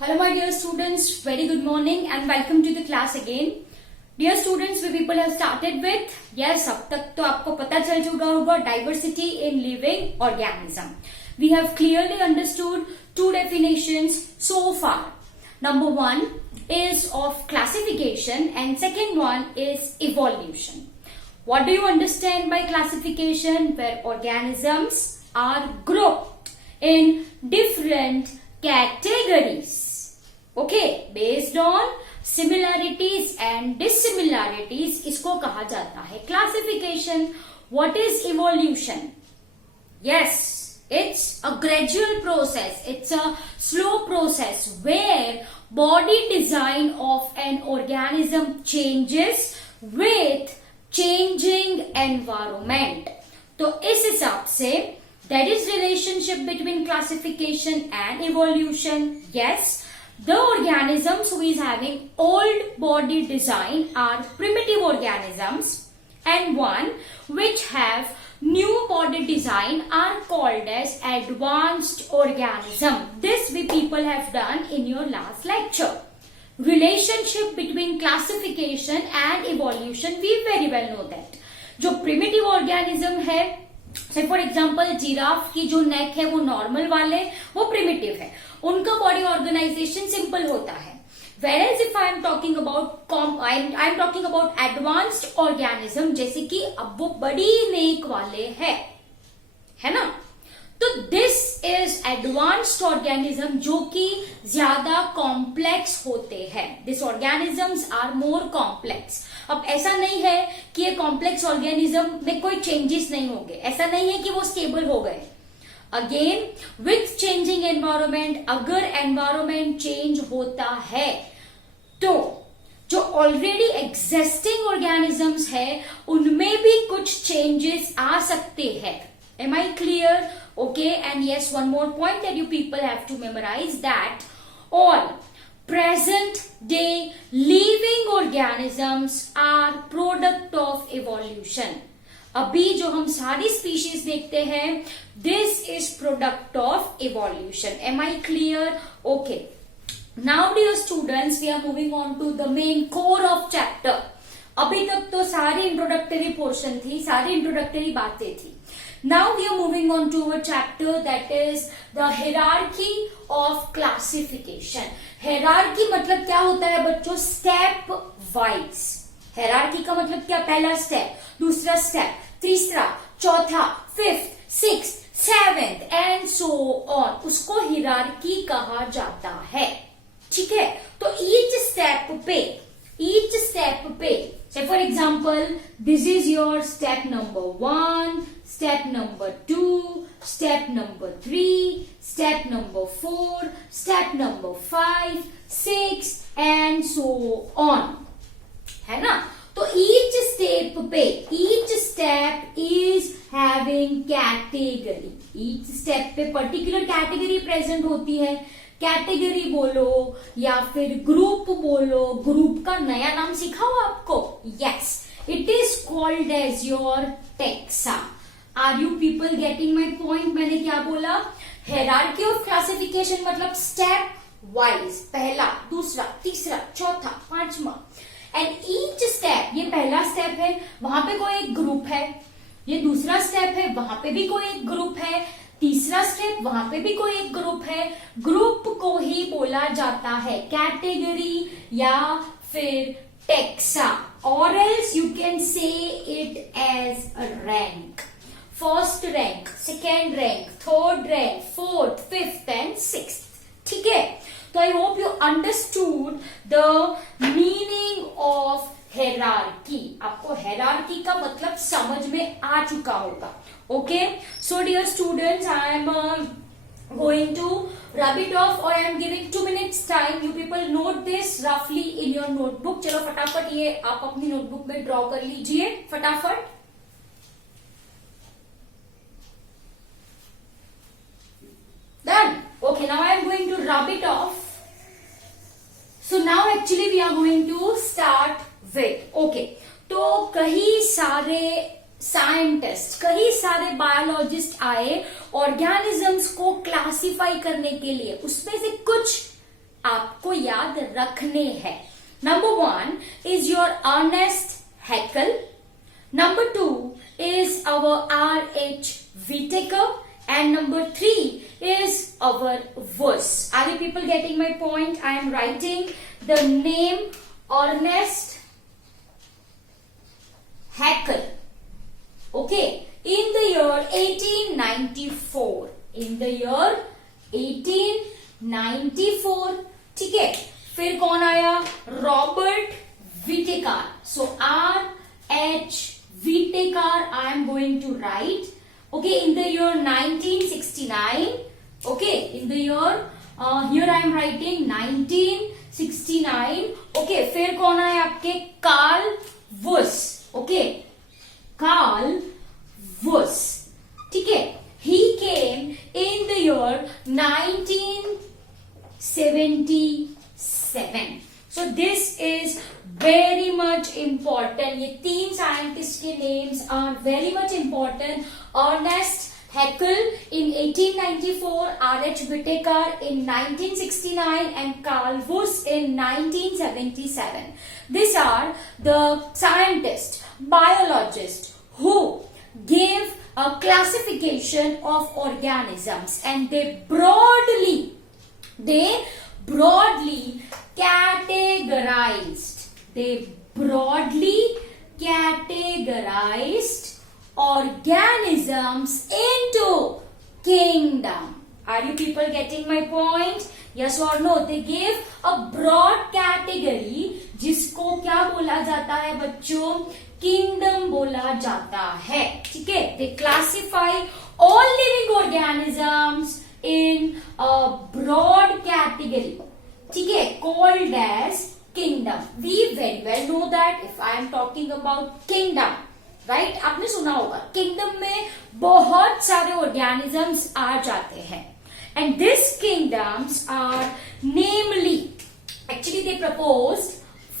Hello my dear students, very good morning and welcome to the class again. Dear students, we people have started with, yes, अब तक तो आपको पता चल चुका होगा diversity in living organism. We have clearly understood two definitions so far. Number one is of classification and second one is evolution. What do you understand by classification? Where organisms are grouped in different categories. Okay, based on similarities and dissimilarities, इसको कहा जाता है classification. What is evolution? Yes, it's a gradual process. It's a slow process where body design of an organism changes with changing environment. तो इस हिसाब से that is relationship between classification and evolution. Yes, the organisms who is having old body design are primitive organisms and one which have new body design are called as advanced organism. This we people have done in your last lecture. Relationship between classification and evolution, we very well know that. जो primitive organism है, से for example giraffe की जो नेक है वो normal वाले, वो primitive है, उनका बॉडी ऑर्गेनाइजेशन सिंपल होता है. Whereas if I am talking about advanced organism, जैसे कि अब वो बड़ी नेक वाले है ना, तो दिस इज एडवांस्ड ऑर्गेनिज्म जो कि ज्यादा कॉम्प्लेक्स होते हैं. This organisms are more complex. अब ऐसा नहीं है कि ये कॉम्प्लेक्स ऑर्गेनिज्म में कोई चेंजेस नहीं होंगे, ऐसा नहीं है कि वो स्टेबल हो गए. अगेन विथ चेंजिंग एनवायरमेंट, अगर एनवायरमेंट चेंज होता है तो जो ऑलरेडी एग्जिस्टिंग ऑर्गेनिजम्स है उनमें भी कुछ चेंजेस आ सकते हैं. Am I clear? Okay, and yes, one more point that you people have to memorize, that all present day living organisms are product of evolution. अभी जो हम सारी species देखते हैं, this is product of evolution. Am I clear? Okay. Now dear students, we are moving on to the main core of chapter. अभी तक तो सारी इंट्रोडक्टरी पोर्शन थी, सारी इंट्रोडक्टरी बातें थी. Now we are moving on to a chapter that is the hierarchy of classification. Hierarchy मतलब क्या होता है बच्चों? Step wise. hierarchy का मतलब क्या? पहला स्टेप, दूसरा स्टेप, तीसरा, चौथा, fifth, sixth, seventh and so on, उसको hierarchy कहा जाता है. ठीक है, तो ईच स्टेप पे say for example, this is your step number 1, step number 2, step number 3, step number 4, step number 5, 6 and so on, है ना. तो each step is having category. each step पे particular category present होती है. Category बोलो या फिर ग्रुप बोलो. ग्रुप का नया नाम सिखाओ आपको. Yes, it is called as your taxa. Are you people getting my point? मैंने क्या बोला? हायरार्की ऑफ क्लासिफिकेशन मतलब स्टेप वाइज, पहला, दूसरा, तीसरा, चौथा, पांचवा. एंड ईच स्टेप, ये पहला स्टेप है, वहां पे कोई एक ग्रुप है. ये दूसरा स्टेप है, वहां पे भी कोई एक ग्रुप है. तीसरा स्टेप, वहां पे भी कोई एक ग्रुप है. ग्रुप को ही बोला जाता है कैटेगरी या फिर टेक्सा, और else you can say it as a rank. First rank, second rank, third rank, fourth, fifth and sixth. ठीक है, तो I hope you understood the meaning of hierarchy. आपको hierarchy का मतलब समझ में आ चुका होगा. Okay, so dear students, I am going to rub it off or I am giving 2 minutes time. You people note this roughly in your notebook. चलो फटाफट ये आप अपनी नोटबुक में ड्रॉ कर लीजिए फटाफट. Done. Okay, now I am going to rub it off. So now actually we are going to start with. Okay, तो कई सारे साइंटिस्ट, कई सारे बायोलॉजिस्ट आए ऑर्गेनिजम्स को क्लासिफाई करने के लिए. उसमें से कुछ आपको याद रखने हैं. Number 1 is your Ernest Haeckel. Number 2 is our R.H. Whittaker. And number 3 is our verse. Are you people getting my point? I am writing the name Ernest Haeckel. Okay. In the year 1894. In the year 1894. ठीक है. फिर कौन आया? Robert Whittaker. So R.H. Whittaker I am going to write. Okay, in the year 1969. Okay, in the year here I am writing 1969. Okay, फिर कौन है आपके? Carl Woese. Okay, Carl Woese. ठीक है. He came in the year 1977. So this is very much important. ये तीन scientist के names are very much important. Ernest Haeckel in 1894, R.H. Whittaker in 1969 and Carl Woese in 1977. These are the scientists, biologists who gave a classification of organisms and they broadly categorized organisms into kingdom. Are you people getting my point? Yes or no? They gave a broad category जिसको क्या बोला जाता है बच्चों? Kingdom बोला जाता है. ठीक है. They classify all living organisms in a broad category. ठीक है. Called as kingdom. We very well know that if I am talking about kingdom, right? आपने सुना होगा kingdom में बहुत सारे organisms आ जाते हैं. And these kingdoms are namely, actually they proposed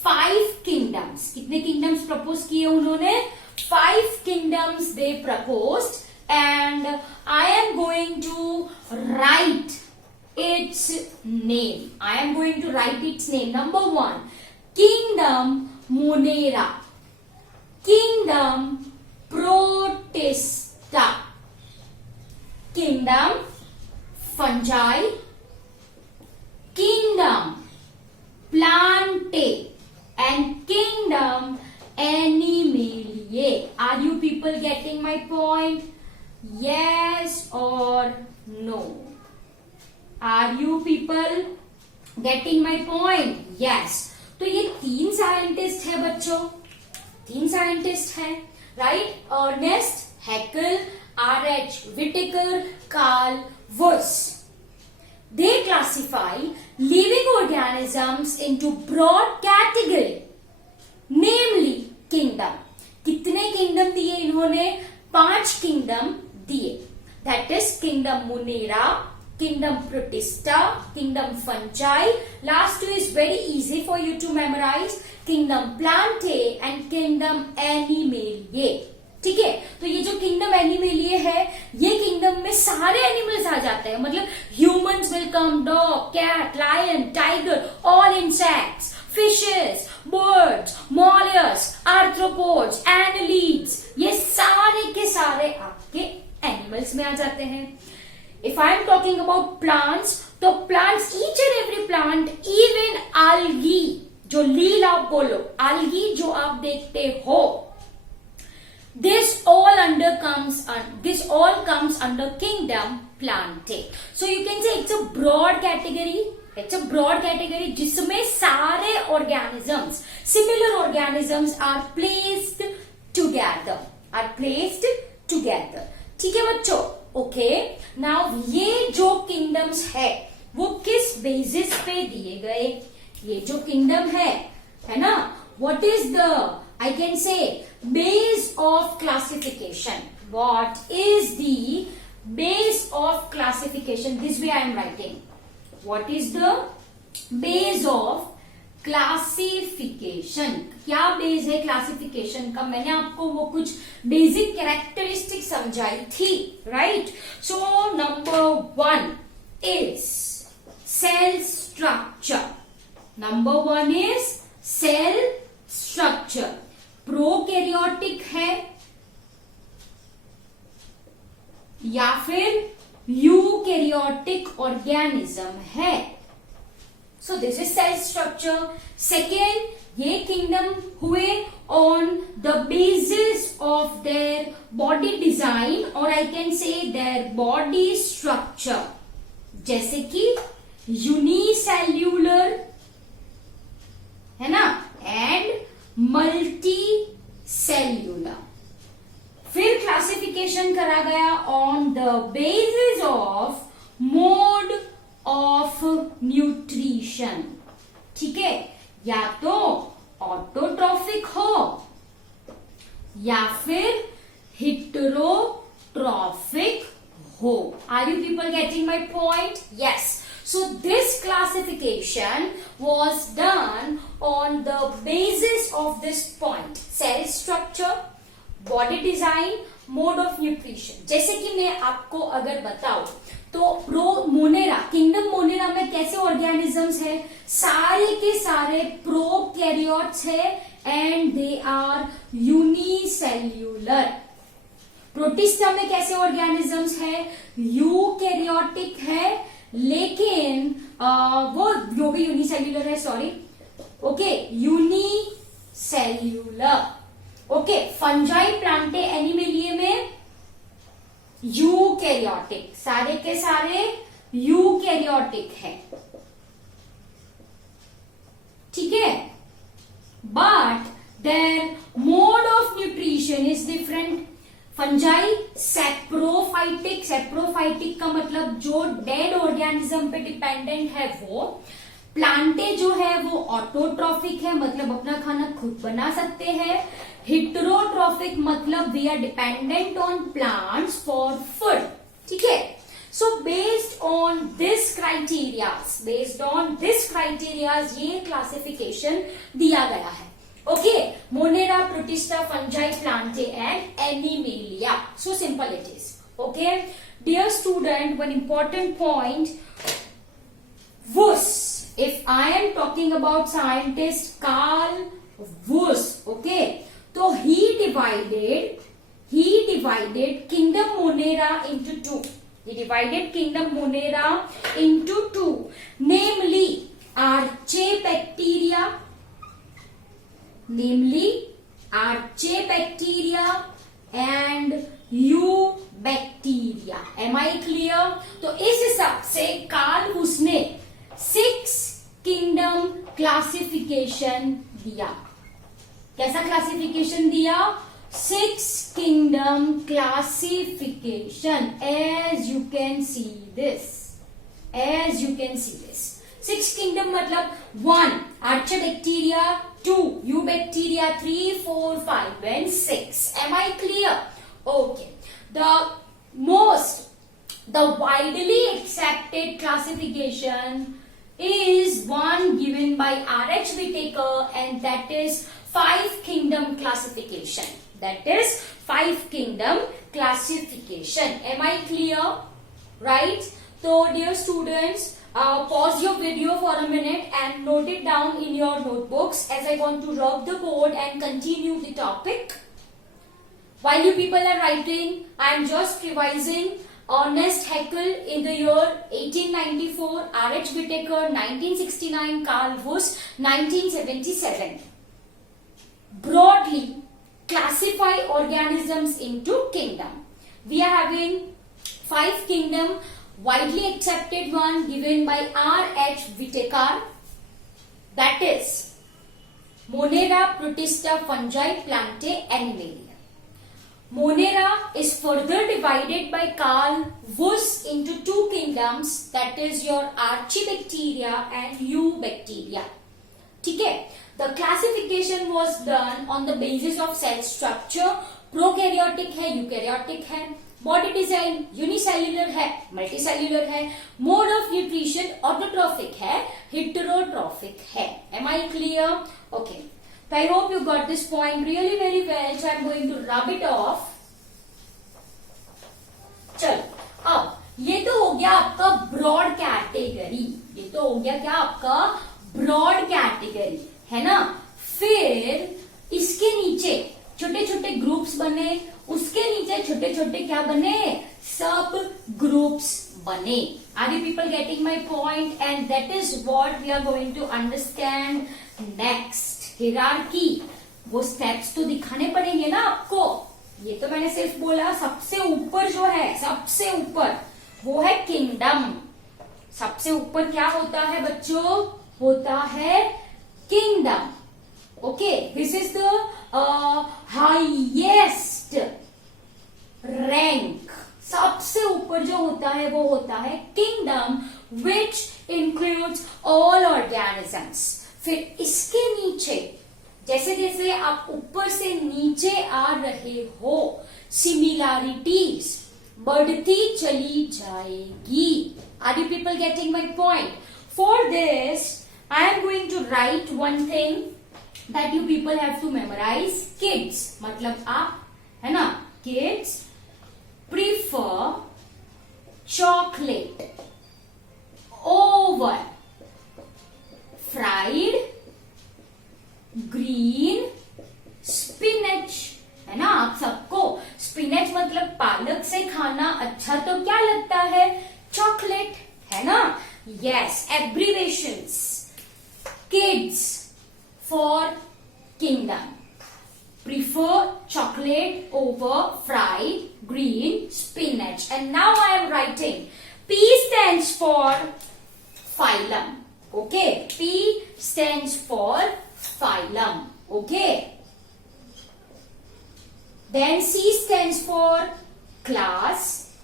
5 kingdoms. कितने kingdoms propose किए उन्होंने? 5 kingdoms they proposed and I am going to write its name. I am going to write its name. Number 1, Kingdom Monera. Kingdom Protista. Kingdom Fungi. Kingdom Plantae. And Kingdom Animaliae. Are you people getting my point? Yes or no? Are you people getting my point? Yes. तो ये 3 scientist है बच्चों. 3 scientist हैं, right? Ernst Haeckel, R.H. Whittaker, Carl Woese. They classify living organisms into broad category, namely kingdom. कितने kingdom दिए इन्होंने? 5 kingdom दिए. That is Kingdom Monera, Kingdom Protista, Kingdom Fungi. Last 2 is very easy for you to memorize. Kingdom Plantae and Kingdom Animaliae. ठीक है. तो ये जो kingdom एनिमलिए है, ये किंगडम में सारे एनिमल्स आ जाते हैं. मतलब humans will come, dog, cat, lion, tiger, all insects, fishes, birds, mollusc, arthropods, annelids, ये सारे के सारे आपके एनिमल्स में आ जाते हैं. If I am talking about plants, तो plants, each and every plant, even algae, जो लील आप बोलो, algae जो आप देखते हो, this all comes under kingdom Plantae. So you can say it's a broad category. It's a broad category जिसमें सारे organisms, similar organisms are placed together. ठीक है बच्चों? Okay. Now ये जो kingdoms है, वो किस basis पे दिए गए? ये जो kingdom है ना? What is the, I can say, base of classification? What is the base of classification? This way I am writing. What is the base of classification? क्या बेस है क्लासिफिकेशन का? मैंने आपको वो कुछ बेसिक कैरेक्टरिस्टिक समझाई थी, right? So number 1 is cell structure. Number one is cell structure. Prokaryotic है या फिर यूकैरियोटिक ऑर्गेनिज्म है. So this is cell structure. Second, ये किंगडम हुए on the basis of their body design और I can say their body structure, जैसे कि unicellular है ना एंड मल्टी सेल्यूलर. फिर क्लासिफिकेशन करा गया on the basis of mode of nutrition. ठीक है, या तो ऑटोट्रॉफिक हो या फिर हिटरोट्रॉफिक हो. Are you people getting my point? Yes. So this classification was done on the basis of this point: cell structure, body design, mode of nutrition. जैसे कि मैं आपको अगर बताऊं तो मोनेरा, किंगडम मोनेरा में कैसे ऑर्गेनिजम्स है? सारे के सारे प्रोकैरियोट्स है and they are unicellular. Protista में कैसे ऑर्गेनिजम्स है? यूकैरियोटिक है लेकिन वो भी यूनिसेल्यूलर है. Sorry, okay, unicellular. Okay, fungi plantae animalia में यूकैरियोटिक, सारे के सारे यूकैरियोटिक है. ठीक है, but their mode of nutrition is different. Fungi saprophytic, saprophytic का मतलब जो डेड ऑर्गेनिज्म पे डिपेंडेंट है वो. प्लांटे जो है वो ऑटोट्रॉफिक है, मतलब अपना खाना खुद बना सकते हैं. हिटरोट्रॉफिक मतलब we are dependent on plants for food. ठीक है, so based on this criterias ये क्लासिफिकेशन दिया गया है. Okay, Monera, Protista, Fungi, Plantae and Animalia. So simple it is. Okay, dear student, one important point. Woos. If I am talking about scientist Carl Woos, okay, so he divided Kingdom Monera into two. He divided Kingdom Monera into two, namely Archaebacteria and Eubacteria. Am I clear? तो इस हिसाब से Karl वुस ने 6 kingdom classification दिया. कैसा classification दिया? 6 kingdom classification. As you can see this. 6 kingdom मतलब 1 Archaebacteria, 2 Eubacteria, 3, 4, 5 and 6. Am I clear? Okay. The widely accepted classification is one given by R.H. Whitaker, and that is 5 kingdom classification. That is 5 kingdom classification. Am I clear? Right? So dear students, pause your video for a minute and note it down in your notebooks as I want to rub the board and continue the topic. While you people are writing, I am just revising Ernest Haeckel in the year 1894, R.H. Whitaker 1969, Carl Woos 1977. Broadly classify organisms into kingdom. We are having 5 kingdom. Widely accepted one given by R.H. Whitaker, that is Monera, Protista, Fungi, Plantae, Animalia. Monera is further divided by Carl Woos into 2 kingdoms, that is your Archaebacteria and Eubacteria. ठीक है, the classification was done on the basis of cell structure. Prokaryotic है, eukaryotic है. Body design unicellular है, multicellular है. Mode of nutrition autotrophic है, heterotrophic है. Am I clear? Okay, तो I hope you got this point really very well. So I am going to rub it off. चलो, अब ये तो हो गया आपका ब्रॉड कैटेगरी. ये तो हो गया क्या आपका ब्रॉड कैटेगरी, है ना। फिर इसके नीचे छोटे छोटे ग्रुप्स बने, उसके नीचे छोटे छोटे क्या बने, सब ग्रुप्स बने। Are you people getting my point? And that is what we are going to understand next. Hierarchy, वो स्टेप्स तो दिखाने पड़ेंगे ना आपको। ये तो मैंने सिर्फ बोला सबसे ऊपर जो है, सबसे ऊपर वो है किंगडम। सबसे ऊपर क्या होता है बच्चों? होता है kingdom. Okay, this is the highest rank. सबसे ऊपर जो होता है वो होता है kingdom, which includes all organisms. फिर इसके नीचे जैसे जैसे आप ऊपर से नीचे आ रहे हो, सिमिलैरिटीज बढ़ती चली जाएगी। Are you people getting my point? For this I am going to write one thing that you people have to memorize. Kids मतलब आप, है ना, kids prefer chocolate over fried green spinach, है ना। आप सबको स्पिनच मतलब पालक से खाना अच्छा तो क्या लगता है? चॉकलेट, है ना। Yes, abbreviations. Kids for kingdom prefer chocolate over fried green spinach. And now I am writing P stands for phylum. Okay, P stands for phylum. Okay, then C stands for class,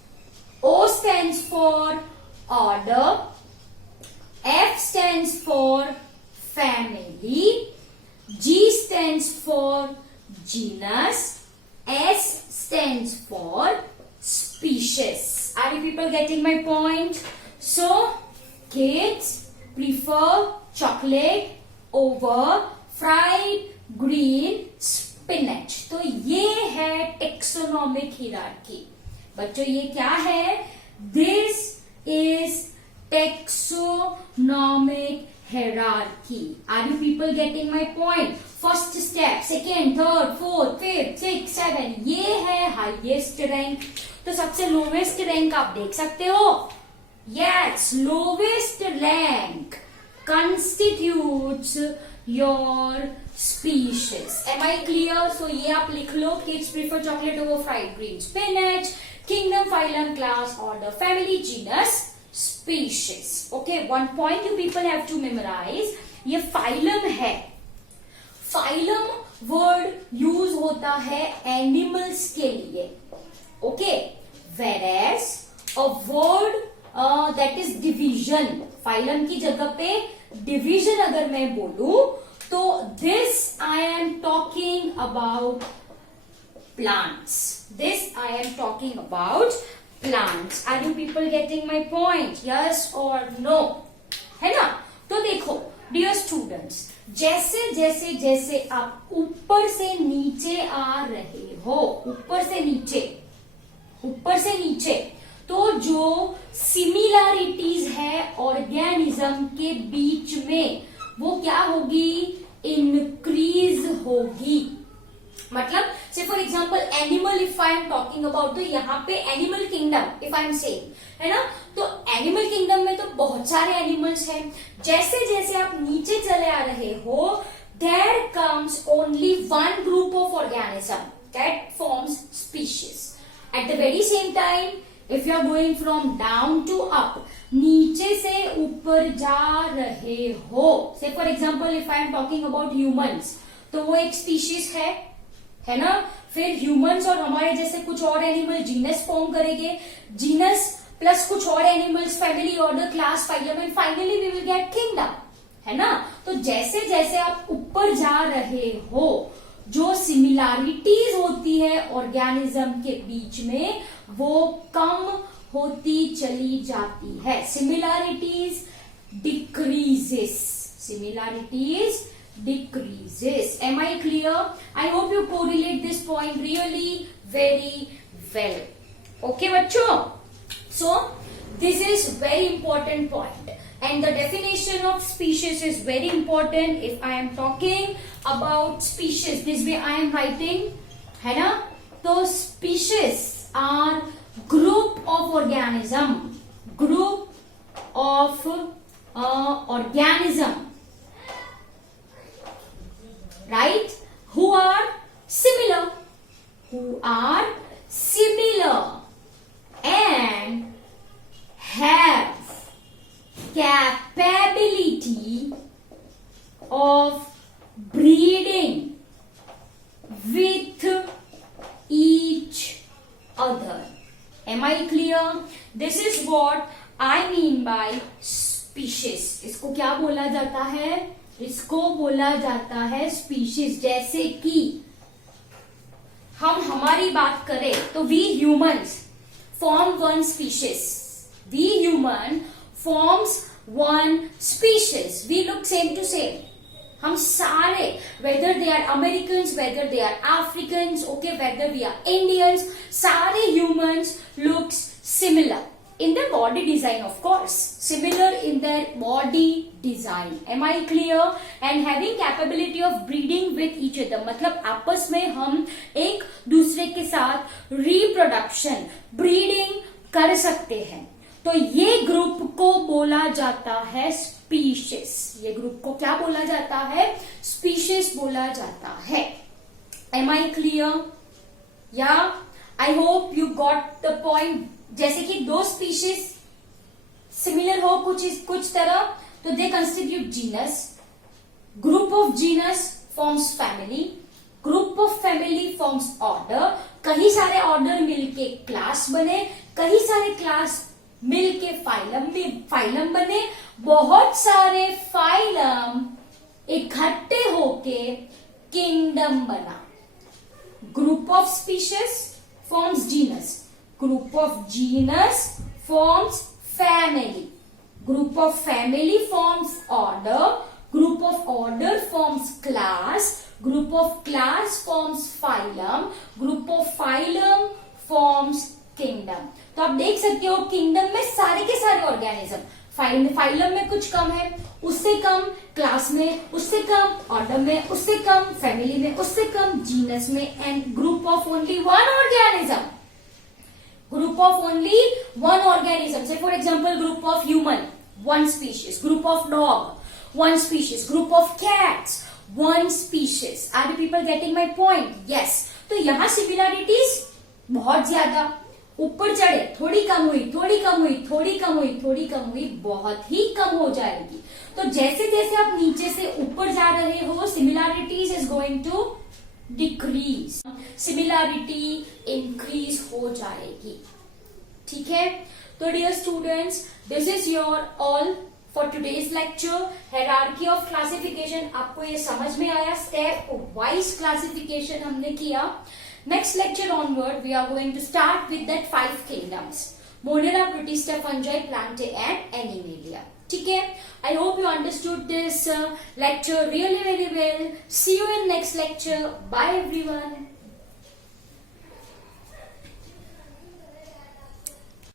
O stands for order, F stands for family, G stands for genus, S stands for species. Are you people getting my point? So, kids prefer chocolate over fried green spinach. तो ये है taxonomic hierarchy. बच्चों ये क्या है? This is taxonomic hierarchy. Are you people getting my point? First step, second, third, fourth, fifth, sixth, seven, ये है highest rank. तो सबसे lowest rank आप देख सकते हो। Yes, lowest rank constitutes your species. Am I clear? So ये आप लिख लो, kids prefer chocolate over fried green spinach, kingdom, phylum, class, order, family, genus, species. Okay, one point you people have to memorize. ये phylum है। phylum word use होता है animals के लिए। Okay, whereas a word that is division, phylum की जगह पे division अगर मैं बोलूं तो this I am talking about plants. This I am talking about plants. Are you people getting my point? Yes or no? है ना। तो देखो डियर स्टूडेंट्स, जैसे जैसे जैसे आप ऊपर से नीचे आ रहे हो, ऊपर से नीचे, ऊपर से नीचे, तो जो सिमिलैरिटीज है ऑर्गेनिज्म के बीच में वो क्या होगी? इंक्रीज होगी। मतलब से for example animal, if I am talking about, तो यहाँ पे animal kingdom if I am saying, है ना, तो एनिमल किंगडम में तो बहुत सारे एनिमल्स हैं। जैसे जैसे आप नीचे चले आ रहे हो, there comes only one group of organism that forms species. At the very same time if you are going from down to up, नीचे से ऊपर जा रहे हो, say for example if I am talking about humans, तो वो एक species है ना। फिर ह्यूमंस और हमारे जैसे कुछ और एनिमल जीनस फॉर्म करेंगे, जीनस प्लस कुछ और animals, family, order, class, phylum, and finally we will get kingdom, है ना। तो जैसे जैसे आप ऊपर जा रहे हो, जो सिमिलैरिटीज होती है ऑर्गेनिज्म के बीच में वो कम होती चली जाती है। Similarities decreases, similarities decreases. Am I clear? I hope you correlate this point really very well. Okay बच्चों, so this is very important point. and the definition of species is very important. If I am talking about species, this way I am writing, है ना? तो species are group of organism, group of organism, right? Who are similar and have capability of breeding with each other. Am I clear? This is what I mean by species. इसको क्या बोला जाता है? इसको बोला जाता है species. जैसे कि हम हमारी बात करें तो we humans form one species. We human forms one species. We look same to same. हम सारे, whether they are Americans, whether they are Africans, okay, whether we are Indians, सारे humans looks similar in their body design, of course, similar in their body design. Am I clear? And having capability of breeding with each other, मतलब आपस में हम एक दूसरे के साथ reproduction, breeding कर सकते हैं. तो ये ग्रुप को बोला जाता है स्पीशीज. ये ग्रुप को क्या बोला जाता है? स्पीशीज बोला जाता है. Am I clear? या I hope you got the point. जैसे कि दो स्पीशीज सिमिलर हो कुछ तरह, तो they constitute genus. Group of genus forms family. Group of family forms order. कई सारे ऑर्डर मिलके क्लास बने, कई सारे क्लास मिलके फाइलम बने, बहुत सारे फाइलम इकट्ठे होके किंगडम बना. Group of species forms genus. Group of genus forms family. Group of family forms order. Group of order forms class. Group of class forms phylum. Group of phylum forms kingdom. तो आप देख सकते हो kingdom में सारे के सारे organism. Phylum में कुछ कम है, उससे कम क्लास में, उससे कम ऑर्डर में, उससे कम फैमिली में, उससे कम जीनस में, and group of only one organism. Group of only one organism. Say for example group of human, one species. Group of dog, one species. Group of cats, one species. Are you people getting my point? Yes. तो यहाँ similarities बहुत ज्यादा, ऊपर चढ़े थोड़ी कम हुई, थोड़ी कम हुई, थोड़ी कम हुई, थोड़ी कम हुई, बहुत ही कम हो जाएगी. तो जैसे जैसे आप नीचे से ऊपर जा रहे हो, similarities is going to decrease, similarity increase हो जाएगी. ठीक है? तो dear students, this is your all for today's lecture. Hierarchy of classification आपको ये समझ में आया? स्टेप वाइज क्लासिफिकेशन हमने किया. Next lecture onward, we are going to start with that 5 kingdoms: Monera, Protista, Fungi, Plantae and Animalia. ठीक है? I hope you understood this lecture really very well. See you in next lecture. Bye everyone.